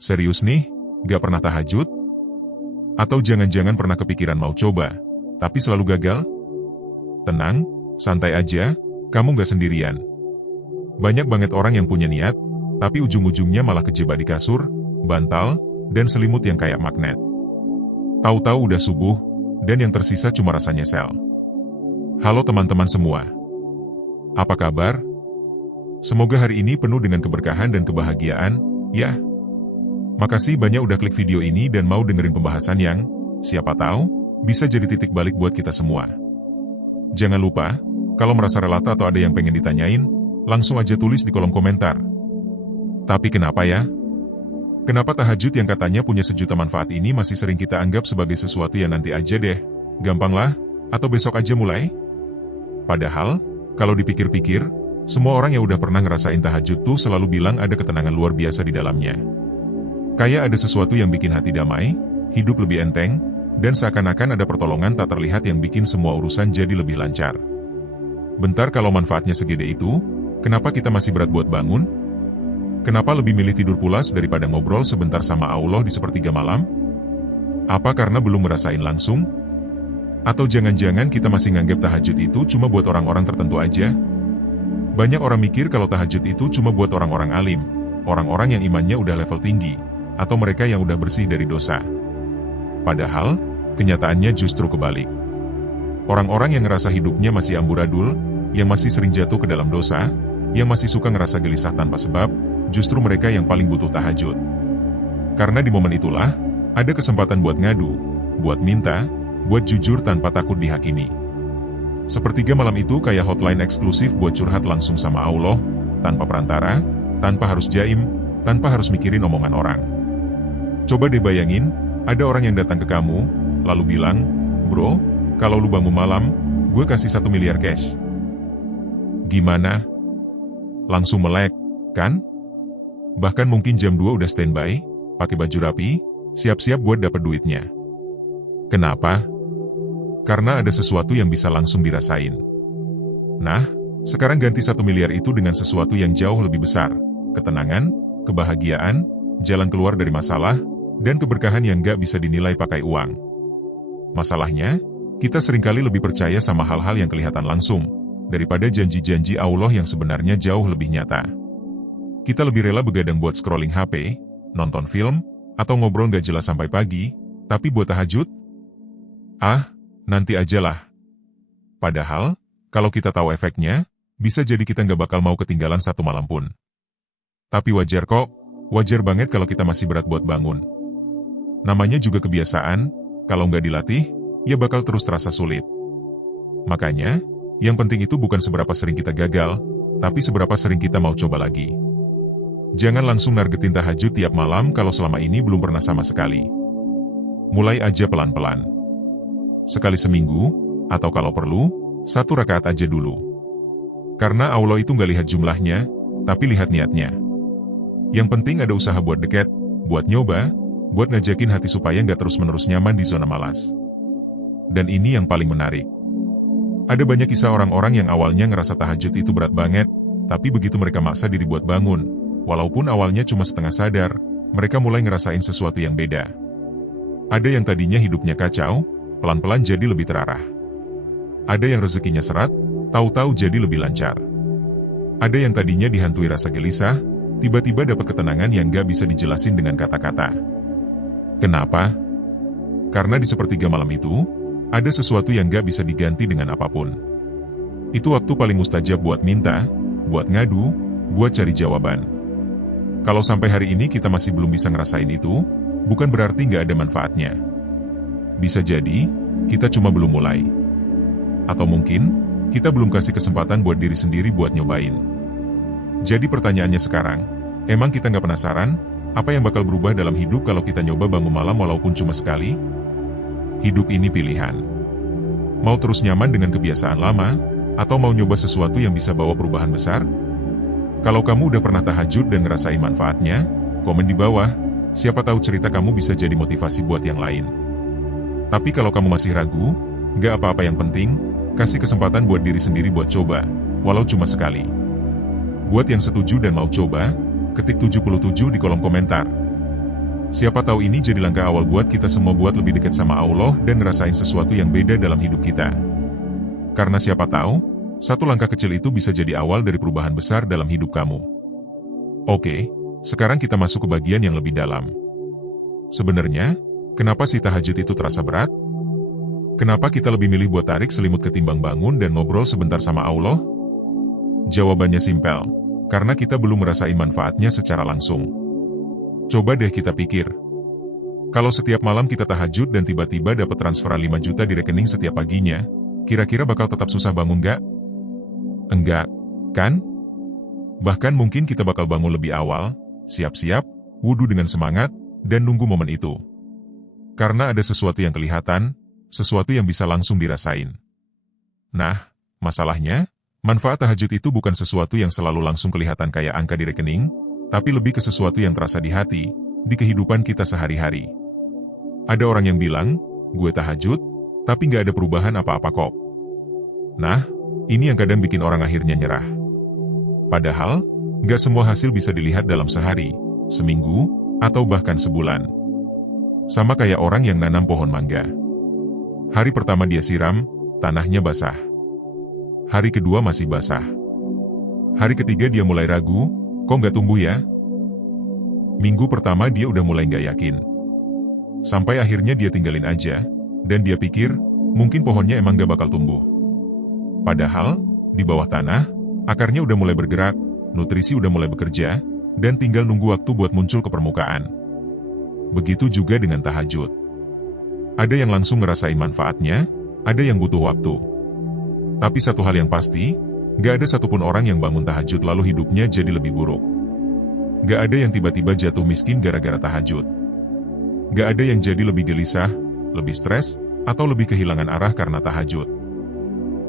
Serius nih, gak pernah tahajud? Atau jangan-jangan pernah kepikiran mau coba, tapi selalu gagal? Tenang, santai aja, kamu gak sendirian. Banyak banget orang yang punya niat, tapi ujung-ujungnya malah kejebak di kasur, bantal, dan selimut yang kayak magnet. Tahu-tahu udah subuh, dan yang tersisa cuma rasa nyesel. Halo teman-teman semua. Apa kabar? Semoga hari ini penuh dengan keberkahan dan kebahagiaan, ya. Makasih banyak udah klik video ini dan mau dengerin pembahasan yang, siapa tahu, bisa jadi titik balik buat kita semua. Jangan lupa, kalau merasa relata atau ada yang pengen ditanyain, langsung aja tulis di kolom komentar. Tapi kenapa ya? Kenapa tahajud yang katanya punya sejuta manfaat ini masih sering kita anggap sebagai sesuatu yang nanti aja deh, gampang lah, atau besok aja mulai? Padahal, kalau dipikir-pikir, semua orang yang udah pernah ngerasain tahajud tuh selalu bilang ada ketenangan luar biasa di dalamnya. Kayak ada sesuatu yang bikin hati damai, hidup lebih enteng, dan seakan-akan ada pertolongan tak terlihat yang bikin semua urusan jadi lebih lancar. Bentar kalau manfaatnya segede itu, kenapa kita masih berat buat bangun? Kenapa lebih milih tidur pulas daripada ngobrol sebentar sama Allah di sepertiga malam? Apa karena belum ngerasain langsung? Atau jangan-jangan kita masih nganggap tahajud itu cuma buat orang-orang tertentu aja? Banyak orang mikir kalau tahajud itu cuma buat orang-orang alim, orang-orang yang imannya udah level tinggi, atau mereka yang udah bersih dari dosa. Padahal, kenyataannya justru kebalik. Orang-orang yang ngerasa hidupnya masih amburadul, yang masih sering jatuh ke dalam dosa, yang masih suka ngerasa gelisah tanpa sebab, justru mereka yang paling butuh tahajud. Karena di momen itulah, ada kesempatan buat ngadu, buat minta, buat jujur tanpa takut dihakimi. Sepertiga malam itu kayak hotline eksklusif buat curhat langsung sama Allah, tanpa perantara, tanpa harus jaim, tanpa harus mikirin omongan orang. Coba deh bayangin, ada orang yang datang ke kamu, lalu bilang, "Bro, kalau lu bangun malam, gue kasih 1 miliar cash." Gimana? Langsung melek, kan? Bahkan mungkin jam 2 udah standby, pakai baju rapi, siap-siap buat dapet duitnya. Kenapa? Karena ada sesuatu yang bisa langsung dirasain. Nah, sekarang ganti 1 miliar itu dengan sesuatu yang jauh lebih besar. Ketenangan, kebahagiaan, jalan keluar dari masalah, dan keberkahan yang gak bisa dinilai pakai uang. Masalahnya, kita seringkali lebih percaya sama hal-hal yang kelihatan langsung, daripada janji-janji Allah yang sebenarnya jauh lebih nyata. Kita lebih rela begadang buat scrolling HP, nonton film, atau ngobrol gak jelas sampai pagi, tapi buat tahajud? Nanti ajalah. Padahal, kalau kita tahu efeknya, bisa jadi kita gak bakal mau ketinggalan 1 malam pun. Tapi wajar kok, wajar banget kalau kita masih berat buat bangun. Namanya juga kebiasaan, kalau nggak dilatih, ya bakal terus terasa sulit. Makanya, yang penting itu bukan seberapa sering kita gagal, tapi seberapa sering kita mau coba lagi. Jangan langsung nargetin tahajud tiap malam kalau selama ini belum pernah sama sekali. Mulai aja pelan-pelan. Sekali seminggu, atau kalau perlu, 1 rakaat aja dulu. Karena Allah itu nggak lihat jumlahnya, tapi lihat niatnya. Yang penting ada usaha buat deket, buat nyoba, buat ngajakin hati supaya nggak terus-menerus nyaman di zona malas. Dan ini yang paling menarik. Ada banyak kisah orang-orang yang awalnya ngerasa tahajud itu berat banget, tapi begitu mereka maksa diri buat bangun, walaupun awalnya cuma setengah sadar, mereka mulai ngerasain sesuatu yang beda. Ada yang tadinya hidupnya kacau, pelan-pelan jadi lebih terarah. Ada yang rezekinya seret, tahu-tahu jadi lebih lancar. Ada yang tadinya dihantui rasa gelisah, tiba-tiba dapat ketenangan yang gak bisa dijelasin dengan kata-kata. Kenapa? Karena di sepertiga malam itu, ada sesuatu yang gak bisa diganti dengan apapun. Itu waktu paling mustajab buat minta, buat ngadu, buat cari jawaban. Kalau sampai hari ini kita masih belum bisa ngerasain itu, bukan berarti gak ada manfaatnya. Bisa jadi, kita cuma belum mulai. Atau mungkin, kita belum kasih kesempatan buat diri sendiri buat nyobain. Jadi pertanyaannya sekarang, emang kita nggak penasaran, apa yang bakal berubah dalam hidup kalau kita nyoba bangun malam walaupun cuma sekali? Hidup ini pilihan. Mau terus nyaman dengan kebiasaan lama, atau mau nyoba sesuatu yang bisa bawa perubahan besar? Kalau kamu udah pernah tahajud dan ngerasain manfaatnya, komen di bawah, siapa tahu cerita kamu bisa jadi motivasi buat yang lain. Tapi kalau kamu masih ragu, nggak apa-apa, yang penting, kasih kesempatan buat diri sendiri buat coba, walau cuma sekali. Buat yang setuju dan mau coba, ketik 77 di kolom komentar. Siapa tahu ini jadi langkah awal buat kita semua buat lebih dekat sama Allah dan ngerasain sesuatu yang beda dalam hidup kita. Karena siapa tahu, satu langkah kecil itu bisa jadi awal dari perubahan besar dalam hidup kamu. Oke, sekarang kita masuk ke bagian yang lebih dalam. Sebenarnya, kenapa sih tahajud itu terasa berat? Kenapa kita lebih milih buat tarik selimut ketimbang bangun dan ngobrol sebentar sama Allah? Jawabannya simpel, karena kita belum merasain manfaatnya secara langsung. Coba deh kita pikir. Kalau setiap malam kita tahajud dan tiba-tiba dapat transferan 5 juta di rekening setiap paginya, kira-kira bakal tetap susah bangun nggak? Enggak, kan? Bahkan mungkin kita bakal bangun lebih awal, siap-siap, wudhu dengan semangat, dan nunggu momen itu. Karena ada sesuatu yang kelihatan, sesuatu yang bisa langsung dirasain. Nah, masalahnya, manfaat tahajud itu bukan sesuatu yang selalu langsung kelihatan kayak angka di rekening, tapi lebih ke sesuatu yang terasa di hati, di kehidupan kita sehari-hari. Ada orang yang bilang, gue tahajud, tapi nggak ada perubahan apa-apa kok. Nah, ini yang kadang bikin orang akhirnya nyerah. Padahal, nggak semua hasil bisa dilihat dalam sehari, seminggu, atau bahkan sebulan. Sama kayak orang yang nanam pohon mangga. Hari pertama dia siram, tanahnya basah. Hari kedua masih basah. Hari ketiga dia mulai ragu, kok nggak tumbuh ya? Minggu pertama dia udah mulai nggak yakin. Sampai akhirnya dia tinggalin aja, dan dia pikir, mungkin pohonnya emang nggak bakal tumbuh. Padahal, di bawah tanah, akarnya udah mulai bergerak, nutrisi udah mulai bekerja, dan tinggal nunggu waktu buat muncul ke permukaan. Begitu juga dengan tahajud. Ada yang langsung ngerasain manfaatnya, ada yang butuh waktu. Tapi satu hal yang pasti, gak ada satupun orang yang bangun tahajud lalu hidupnya jadi lebih buruk. Gak ada yang tiba-tiba jatuh miskin gara-gara tahajud. Gak ada yang jadi lebih gelisah, lebih stres, atau lebih kehilangan arah karena tahajud.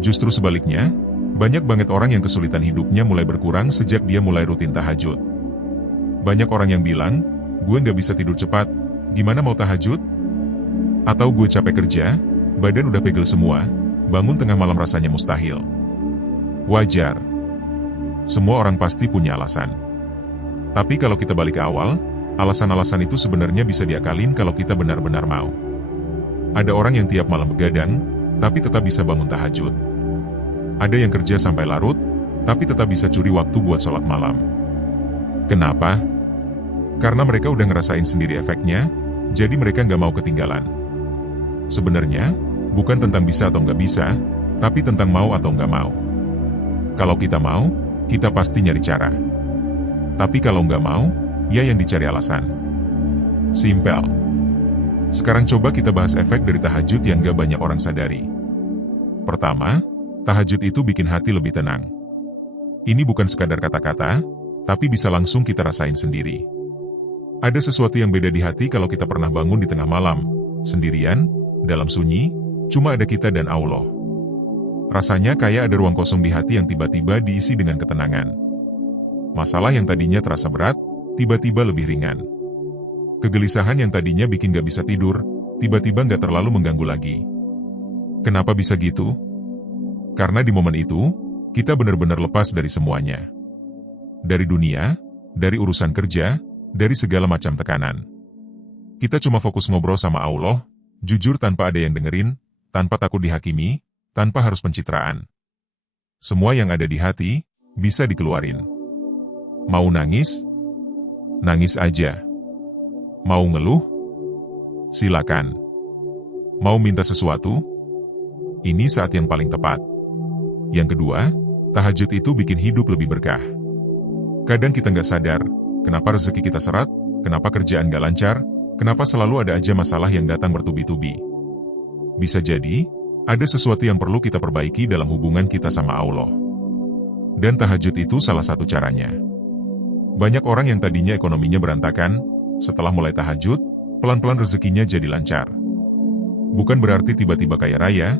Justru sebaliknya, banyak banget orang yang kesulitan hidupnya mulai berkurang sejak dia mulai rutin tahajud. Banyak orang yang bilang, gue gak bisa tidur cepat, gimana mau tahajud? Atau gue capek kerja, badan udah pegel semua, bangun tengah malam rasanya mustahil. Wajar. Semua orang pasti punya alasan. Tapi kalau kita balik ke awal, alasan-alasan itu sebenarnya bisa diakalin kalau kita benar-benar mau. Ada orang yang tiap malam begadang, tapi tetap bisa bangun tahajud. Ada yang kerja sampai larut, tapi tetap bisa curi waktu buat sholat malam. Kenapa? Karena mereka udah ngerasain sendiri efeknya, jadi mereka nggak mau ketinggalan. Sebenarnya, bukan tentang bisa atau nggak bisa, tapi tentang mau atau nggak mau. Kalau kita mau, kita pasti nyari cara. Tapi kalau nggak mau, ya yang dicari alasan. Simpel. Sekarang coba kita bahas efek dari tahajud yang nggak banyak orang sadari. Pertama, tahajud itu bikin hati lebih tenang. Ini bukan sekadar kata-kata, tapi bisa langsung kita rasain sendiri. Ada sesuatu yang beda di hati kalau kita pernah bangun di tengah malam, sendirian, dalam sunyi, cuma ada kita dan Allah. Rasanya kayak ada ruang kosong di hati yang tiba-tiba diisi dengan ketenangan. Masalah yang tadinya terasa berat, tiba-tiba lebih ringan. Kegelisahan yang tadinya bikin gak bisa tidur, tiba-tiba gak terlalu mengganggu lagi. Kenapa bisa gitu? Karena di momen itu, kita benar-benar lepas dari semuanya. Dari dunia, dari urusan kerja, dari segala macam tekanan. Kita cuma fokus ngobrol sama Allah, jujur tanpa ada yang dengerin, tanpa takut dihakimi, tanpa harus pencitraan. Semua yang ada di hati, bisa dikeluarin. Mau nangis? Nangis aja. Mau ngeluh? Silakan. Mau minta sesuatu? Ini saat yang paling tepat. Yang kedua, tahajud itu bikin hidup lebih berkah. Kadang kita nggak sadar, kenapa rezeki kita seret, kenapa kerjaan nggak lancar, kenapa selalu ada aja masalah yang datang bertubi-tubi. Bisa jadi, ada sesuatu yang perlu kita perbaiki dalam hubungan kita sama Allah. Dan tahajud itu salah satu caranya. Banyak orang yang tadinya ekonominya berantakan, setelah mulai tahajud, pelan-pelan rezekinya jadi lancar. Bukan berarti tiba-tiba kaya raya,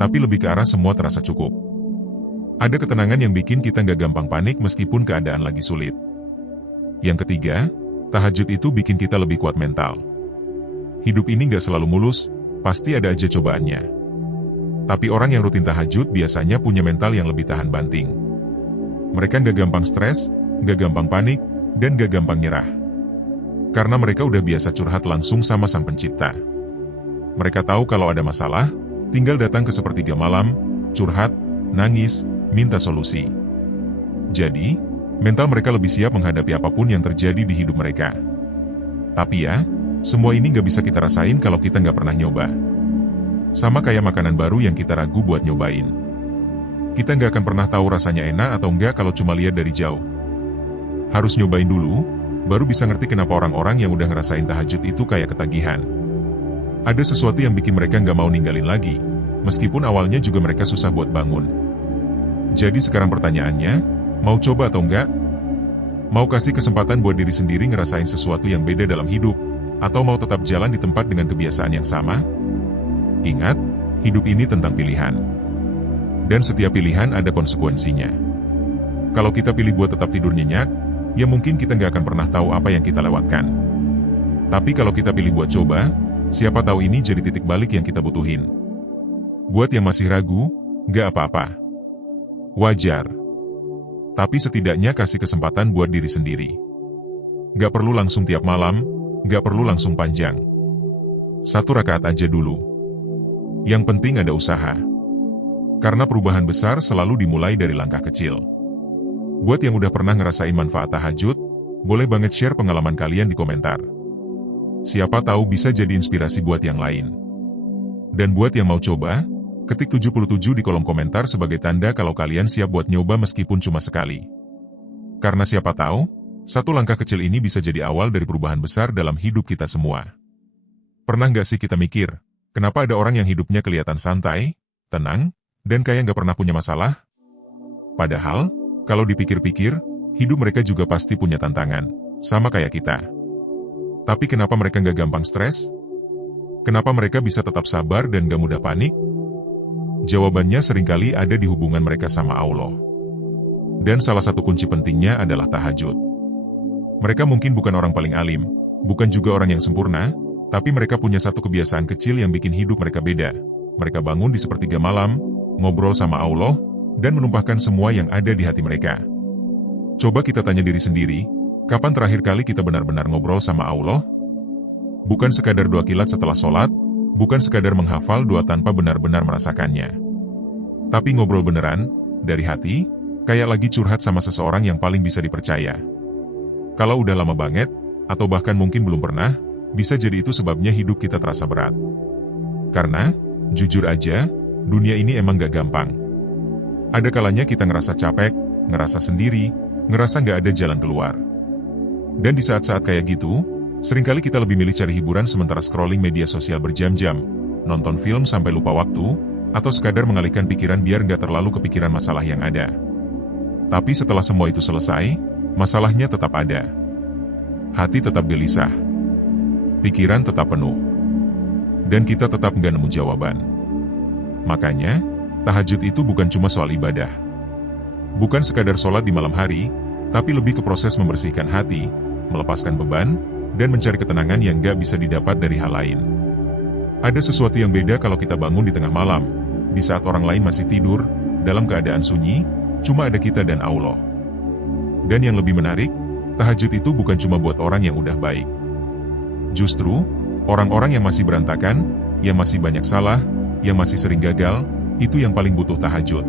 tapi lebih ke arah semua terasa cukup. Ada ketenangan yang bikin kita nggak gampang panik meskipun keadaan lagi sulit. Yang ketiga, tahajud itu bikin kita lebih kuat mental. Hidup ini nggak selalu mulus, pasti ada aja cobaannya. Tapi orang yang rutin tahajud biasanya punya mental yang lebih tahan banting. Mereka nggak gampang stres, nggak gampang panik, dan nggak gampang nyerah. Karena mereka udah biasa curhat langsung sama Sang Pencipta. Mereka tahu kalau ada masalah, tinggal datang ke sepertiga malam, curhat, nangis, minta solusi. Jadi, mental mereka lebih siap menghadapi apapun yang terjadi di hidup mereka. Tapi ya, semua ini nggak bisa kita rasain kalau kita nggak pernah nyoba. Sama kayak makanan baru yang kita ragu buat nyobain. Kita nggak akan pernah tahu rasanya enak atau enggak kalau cuma lihat dari jauh. Harus nyobain dulu, baru bisa ngerti kenapa orang-orang yang udah ngerasain tahajud itu kayak ketagihan. Ada sesuatu yang bikin mereka nggak mau ninggalin lagi, meskipun awalnya juga mereka susah buat bangun. Jadi sekarang pertanyaannya, mau coba atau enggak? Mau kasih kesempatan buat diri sendiri ngerasain sesuatu yang beda dalam hidup, atau mau tetap jalan di tempat dengan kebiasaan yang sama? Ingat, hidup ini tentang pilihan. Dan setiap pilihan ada konsekuensinya. Kalau kita pilih buat tetap tidur nyenyak, ya mungkin kita nggak akan pernah tahu apa yang kita lewatkan. Tapi kalau kita pilih buat coba, siapa tahu ini jadi titik balik yang kita butuhin. Buat yang masih ragu, nggak apa-apa. Wajar. Tapi setidaknya kasih kesempatan buat diri sendiri. Nggak perlu langsung tiap malam, nggak perlu langsung panjang. 1 rakaat aja dulu. Yang penting ada usaha. Karena perubahan besar selalu dimulai dari langkah kecil. Buat yang udah pernah ngerasain manfaat tahajud, boleh banget share pengalaman kalian di komentar. Siapa tahu bisa jadi inspirasi buat yang lain. Dan buat yang mau coba, ketik 77 di kolom komentar sebagai tanda kalau kalian siap buat nyoba meskipun cuma sekali. Karena siapa tahu, 1 langkah kecil ini bisa jadi awal dari perubahan besar dalam hidup kita semua. Pernah nggak sih kita mikir, kenapa ada orang yang hidupnya kelihatan santai, tenang, dan kayak nggak pernah punya masalah? Padahal, kalau dipikir-pikir, hidup mereka juga pasti punya tantangan, sama kayak kita. Tapi kenapa mereka nggak gampang stres? Kenapa mereka bisa tetap sabar dan gak mudah panik? Jawabannya seringkali ada di hubungan mereka sama Allah. Dan salah satu kunci pentingnya adalah tahajud. Mereka mungkin bukan orang paling alim, bukan juga orang yang sempurna, tapi mereka punya satu kebiasaan kecil yang bikin hidup mereka beda. Mereka bangun di sepertiga malam, ngobrol sama Allah, dan menumpahkan semua yang ada di hati mereka. Coba kita tanya diri sendiri, kapan terakhir kali kita benar-benar ngobrol sama Allah? Bukan sekadar 2 kilat setelah sholat, bukan sekadar menghafal doa tanpa benar-benar merasakannya. Tapi ngobrol beneran, dari hati, kayak lagi curhat sama seseorang yang paling bisa dipercaya. Kalau udah lama banget, atau bahkan mungkin belum pernah, bisa jadi itu sebabnya hidup kita terasa berat. Karena, jujur aja, dunia ini emang gak gampang. Ada kalanya kita ngerasa capek, ngerasa sendiri, ngerasa gak ada jalan keluar. Dan di saat-saat kayak gitu, seringkali kita lebih milih cari hiburan sementara scrolling media sosial berjam-jam, nonton film sampai lupa waktu, atau sekadar mengalihkan pikiran biar gak terlalu kepikiran masalah yang ada. Tapi setelah semua itu selesai, masalahnya tetap ada. Hati tetap gelisah. Pikiran tetap penuh. Dan kita tetap gak nemu jawaban. Makanya, tahajud itu bukan cuma soal ibadah. Bukan sekadar sholat di malam hari, tapi lebih ke proses membersihkan hati, melepaskan beban, dan mencari ketenangan yang gak bisa didapat dari hal lain. Ada sesuatu yang beda kalau kita bangun di tengah malam, di saat orang lain masih tidur, dalam keadaan sunyi, cuma ada kita dan Allah. Dan yang lebih menarik, tahajud itu bukan cuma buat orang yang udah baik. Justru, orang-orang yang masih berantakan, yang masih banyak salah, yang masih sering gagal, itu yang paling butuh tahajud.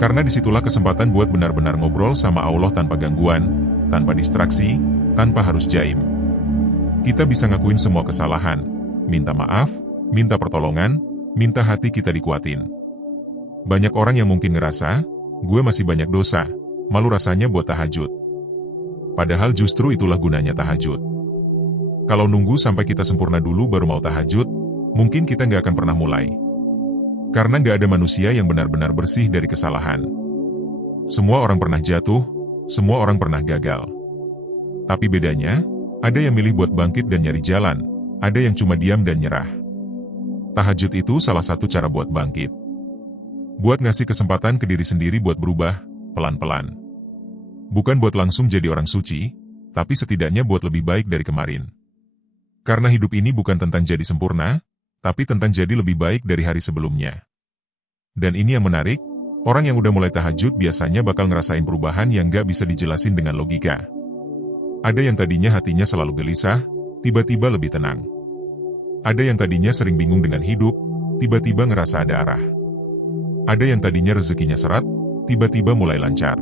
Karena disitulah kesempatan buat benar-benar ngobrol sama Allah tanpa gangguan, tanpa distraksi, tanpa harus jaim. Kita bisa ngakuin semua kesalahan, minta maaf, minta pertolongan, minta hati kita dikuatin. Banyak orang yang mungkin ngerasa, gue masih banyak dosa, malu rasanya buat tahajud. Padahal justru itulah gunanya tahajud. Kalau nunggu sampai kita sempurna dulu baru mau tahajud, mungkin kita nggak akan pernah mulai. Karena nggak ada manusia yang benar-benar bersih dari kesalahan. Semua orang pernah jatuh, semua orang pernah gagal. Tapi bedanya, ada yang milih buat bangkit dan nyari jalan, ada yang cuma diam dan nyerah. Tahajud itu salah satu cara buat bangkit. Buat ngasih kesempatan ke diri sendiri buat berubah, pelan-pelan. Bukan buat langsung jadi orang suci, tapi setidaknya buat lebih baik dari kemarin. Karena hidup ini bukan tentang jadi sempurna, tapi tentang jadi lebih baik dari hari sebelumnya. Dan ini yang menarik, orang yang udah mulai tahajud biasanya bakal ngerasain perubahan yang gak bisa dijelasin dengan logika. Ada yang tadinya hatinya selalu gelisah, tiba-tiba lebih tenang. Ada yang tadinya sering bingung dengan hidup, tiba-tiba ngerasa ada arah. Ada yang tadinya rezekinya seret, tiba-tiba mulai lancar.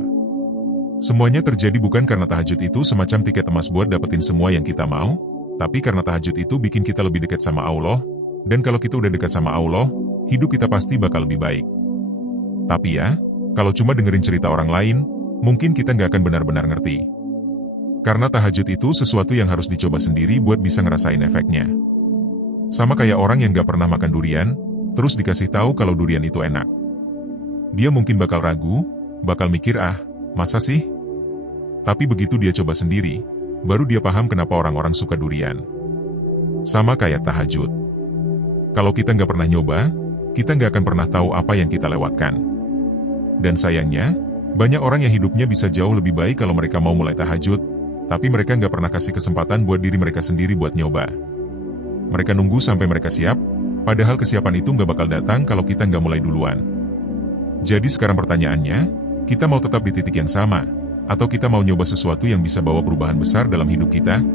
Semuanya terjadi bukan karena tahajud itu semacam tiket emas buat dapetin semua yang kita mau, tapi karena tahajud itu bikin kita lebih dekat sama Allah, dan kalau kita udah dekat sama Allah, hidup kita pasti bakal lebih baik. Tapi ya, kalau cuma dengerin cerita orang lain, mungkin kita nggak akan benar-benar ngerti. Karena tahajud itu sesuatu yang harus dicoba sendiri buat bisa ngerasain efeknya. Sama kayak orang yang nggak pernah makan durian, terus dikasih tahu kalau durian itu enak. Dia mungkin bakal ragu, bakal mikir masa sih? Tapi begitu dia coba sendiri, baru dia paham kenapa orang-orang suka durian. Sama kayak tahajud. Kalau kita nggak pernah nyoba, kita nggak akan pernah tahu apa yang kita lewatkan. Dan sayangnya, banyak orang yang hidupnya bisa jauh lebih baik kalau mereka mau mulai tahajud, tapi mereka nggak pernah kasih kesempatan buat diri mereka sendiri buat nyoba. Mereka nunggu sampai mereka siap, padahal kesiapan itu nggak bakal datang kalau kita nggak mulai duluan. Jadi sekarang pertanyaannya, kita mau tetap di titik yang sama, atau kita mau nyoba sesuatu yang bisa bawa perubahan besar dalam hidup kita?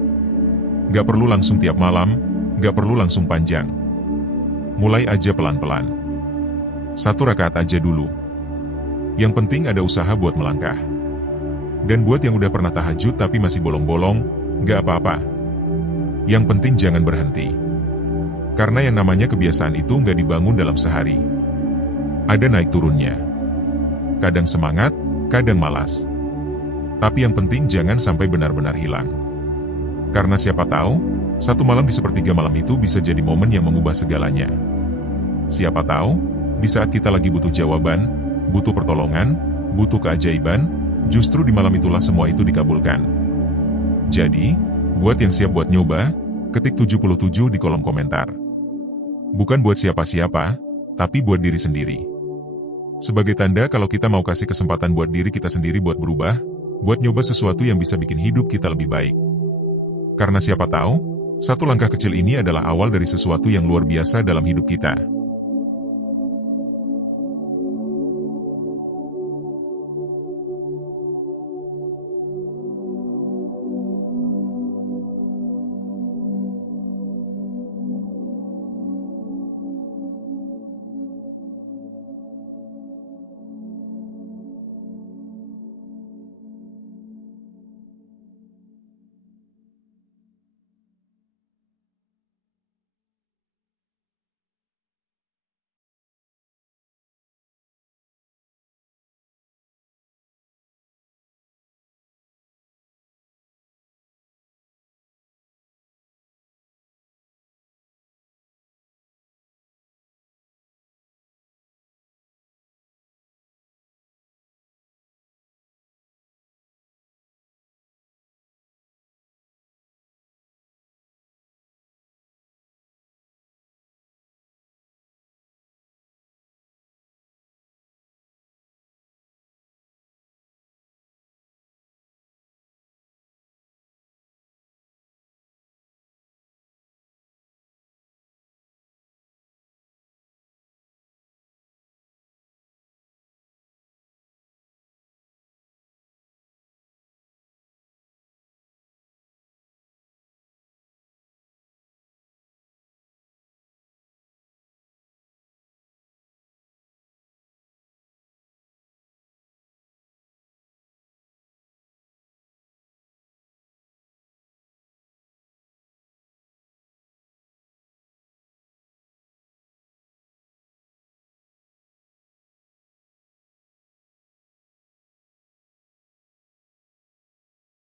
Nggak perlu langsung tiap malam, nggak perlu langsung panjang. Mulai aja pelan-pelan. 1 rakaat aja dulu. Yang penting ada usaha buat melangkah. Dan buat yang udah pernah tahajud tapi masih bolong-bolong, nggak apa-apa. Yang penting jangan berhenti. Karena yang namanya kebiasaan itu nggak dibangun dalam sehari. Ada naik turunnya. Kadang semangat, kadang malas. Tapi yang penting jangan sampai benar-benar hilang. Karena siapa tahu, 1 malam di sepertiga malam itu bisa jadi momen yang mengubah segalanya. Siapa tahu, di saat kita lagi butuh jawaban, butuh pertolongan, butuh keajaiban, justru di malam itulah semua itu dikabulkan. Jadi, buat yang siap buat nyoba, ketik 77 di kolom komentar. Bukan buat siapa-siapa, tapi buat diri sendiri. Sebagai tanda kalau kita mau kasih kesempatan buat diri kita sendiri buat berubah, buat nyoba sesuatu yang bisa bikin hidup kita lebih baik. Karena siapa tahu, 1 langkah kecil ini adalah awal dari sesuatu yang luar biasa dalam hidup kita.